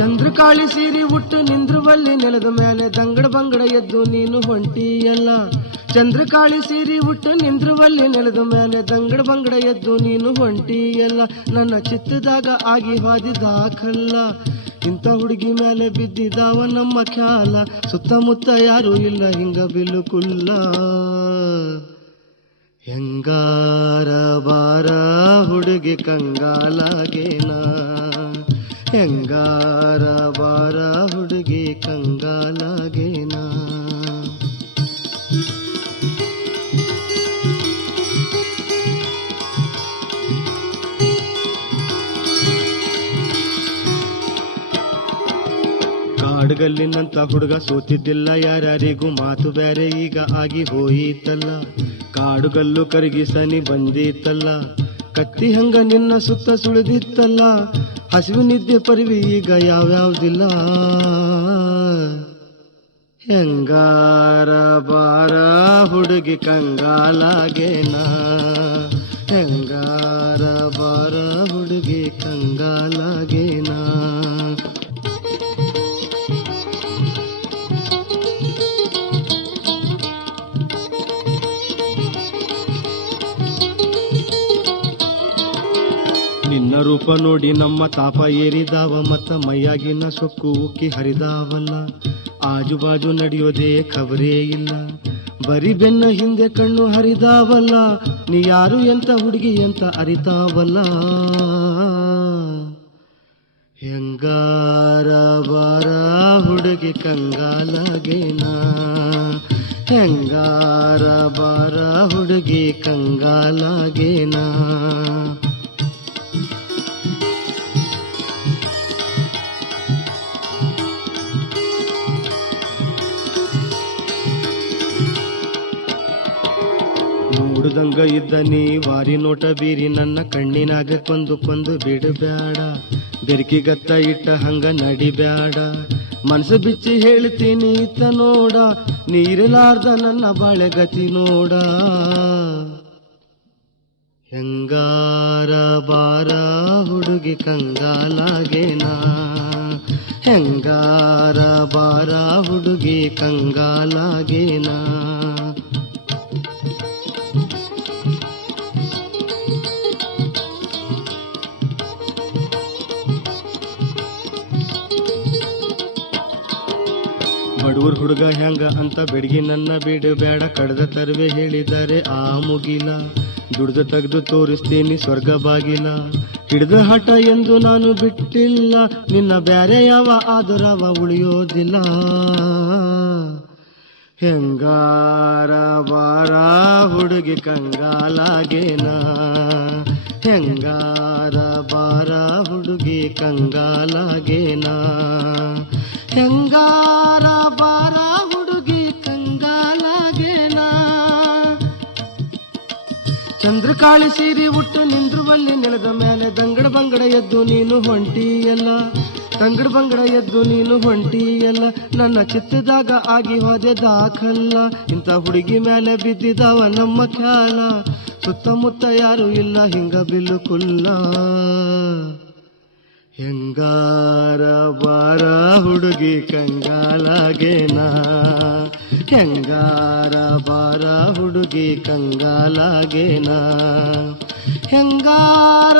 ಚಂದ್ರಕಾಳಿ ಸೀರಿ ಉಟ್ಟು ನಿಂದ್ರುವಲ್ಲಿ ನೆಲದ ಮೇಲೆ ದಂಗಡ ಬಂಗಡ ಎದ್ದು ನೀನು ಹೊಂಟಿಯಲ್ಲ. ಚಂದ್ರಕಾಳಿ ಸೀರಿ ಉಟ್ಟು ನಿಂದ್ರುವಲ್ಲಿ ನೆಲದ ಮೇಲೆ ದಂಗಡ ಬಂಗಡ ಎದ್ದು ನೀನು ಹೊಂಟಿಯಲ್ಲ. ನನ್ನ ಚಿತ್ತದಾಗ ಆಗಿ ಹಾದಿದಾಕಲ್ಲ, ಇಂಥ ಹುಡುಗಿ ಮೇಲೆ ಬಿದ್ದಿದಾವ ನಮ್ಮ ಖ್ಯಾಲ. ಸುತ್ತಮುತ್ತ ಯಾರೂ ಇಲ್ಲ ಹಿಂಗ ಬಿಲುಕುಲ್ಲ. ಹೆಂಗಾರ ಬಾರ ಹುಡುಗಿ ಕಂಗಾಲಾಗೇನ, ಹೆಂಗಾರ ಬಾರ ಹುಡುಗಿ ಕಂಗಾಲಾಗೇನ. ಕಾಡುಗಲ್ಲಿನಂತ ಹುಡುಗ ಸೋತಿದ್ದಿಲ್ಲ, ಯಾರ್ಯಾರಿಗೂ ಮಾತು ಬ್ಯಾರೆ ಈಗ ಆಗಿ ಹೋಯಿತಲ್ಲ. ಕಾಡುಗಲ್ಲು ಕರಗಿ ಸನಿ ಬಂದಿತ್ತಲ್ಲ, ಕತ್ತಿ ಹಂಗ ನಿನ್ನ ಸುತ್ತ ಸುಳಿದಿತ್ತಲ್ಲ. ಹಸಿವು ನಿದ್ದೆ ಪರಿವಿ ಈಗ ಯಾವ್ಯಾವ್ದಿಲ್ಲ. ಹೆಂಗಾರ ಬಾರ ಹುಡುಗಿ ಕಂಗಾಲಾಗೇನ, ಹೆಂಗಾರ ಬಾರ ಹುಡುಗಿ ಕಂಗಾಲಾಗೇನ. ನಿನ್ನ ರೂಪ ನೋಡಿ ನಮ್ಮ ತಾಪ ಏರಿದಾವ, ಮತ್ತ ಮೈಯಾಗಿನ ಸೊಕ್ಕು ಉಕ್ಕಿ ಹರಿದಾವಲ್ಲ. ಆಜು ಬಾಜು ನಡೆಯೋದೇ ಖಬರೇ ಇಲ್ಲ, ಬರಿ ಬೆನ್ನ ಹಿಂದೆ ಕಣ್ಣು ಹರಿದಾವಲ್ಲ. ನೀ ಯಾರು ಎಂತ ಹುಡುಗಿ ಅಂತ ಅರಿತಾವಲ್ಲ. ಹೆಂಗಾರ ಬಾರ ಹುಡುಗಿ ಕಂಗಾಲಾಗೇನ, ಹೆಂಗಾರ ಬಾರ ಹುಡುಗಿ ಕಂಗಾಲಾಗೇನ. ನೋಡುದಂಗ ಇದ್ದ ನೀ ವಾರಿ ನೋಟ ಬೀರಿ ನನ್ನ ಕಣ್ಣಿನಾಗ ಕೊಂದು ಕೊಂದು ಬಿಡಬ್ಯಾಡ. ಬೆರಕಿಗತ್ತ ಇಟ್ಟ ಹಂಗ ನಡಿಬ್ಯಾಡ, ಮನಸ್ಸು ಬಿಚ್ಚಿ ಹೇಳ್ತೀನಿ ಇತ್ತ ನೋಡ. ನೀರಿಲಾರ್ದ ನನ್ನ ಬಾಳೆಗತಿ ನೋಡ. ಹೆಂಗಾರ ಬಾರ ಹುಡುಗಿ ಕಂಗಾಲಾಗೇನ, ಹೆಂಗಾರ ಬಾರ ಹುಡುಗಿ ಕಂಗಾಲಾಗೇನ. ಬಡೂರ್ ಹುಡುಗ ಹೆಂಗ ಅಂತ ಬೆಡಗಿ ನನ್ನ ಬಿಡಬೇಡ, ಕಡ್ದ ತರುವೆ ಹೇಳಿದರೆ ಆ ಮುಗಿಲ. ದುಡ್ದು ತೆಗೆದು ತೋರಿಸ್ತೀನಿ ಸ್ವರ್ಗ ಬಾಗಿಲ, ಹಿಡಿದ ಹಠ ಎಂದು ನಾನು ಬಿಟ್ಟಿಲ್ಲ. ನಿನ್ನ ಬ್ಯಾರೆ ಯಾವ ಆದರವ ಉಳಿಯೋದಿಲ್ಲ. ಹೆಂಗಾರ ಬಾರ ಹುಡುಗಿ ಕಂಗಾಲಾಗೇನ, ಹೆಂಗಾರ ಬಾರ ಹುಡುಗಿ ಕಂಗಾಲಾಗೇನ. ಹೆಂಗಾರ ಬಾರ ಹುಡುಗಿ ಕಂಗಾಲಾಗೇನ. ಚಂದ್ರಕಾಳಿ ಸೀರಿ ಉಟ್ಟು ನಿಂದ್ರುವಲ್ಲಿ ನೆಲದ ಮೇಲೆ ದಂಗಡ ಬಂಗಡ ಎದ್ದು ನೀನು ಹೊಂಟಿಯಲ್ಲ, ದಂಗಡ ಬಂಗಡ ಎದ್ದು ನೀನು ಹೊಂಟಿಯಲ್ಲ. ನನ್ನ ಚಿತ್ತದಾಗ ಆಗಿ ಹೋದೆ ದಾಖಲ್ಲ, ಇಂಥ ಹುಡುಗಿ ಮೇಲೆ ಬಿದ್ದಿದಾವ ನಮ್ಮ ಖ್ಯಾಲ. ಸುತ್ತಮುತ್ತ ಯಾರು ಇಲ್ಲ ಹಿಂಗ ಬಿಲುಕುಲ್ಲ. ಹೆಂಗಾರ ಬಾರ ಹುಡುಗಿ ಕಂಗಾಲಾಗೇನ, ಹೆಂಗಾರ ಬಾರ ಹುಡುಗಿ ಕಂಗಾಲಾಗೇನ. ಹೆಂಗಾರ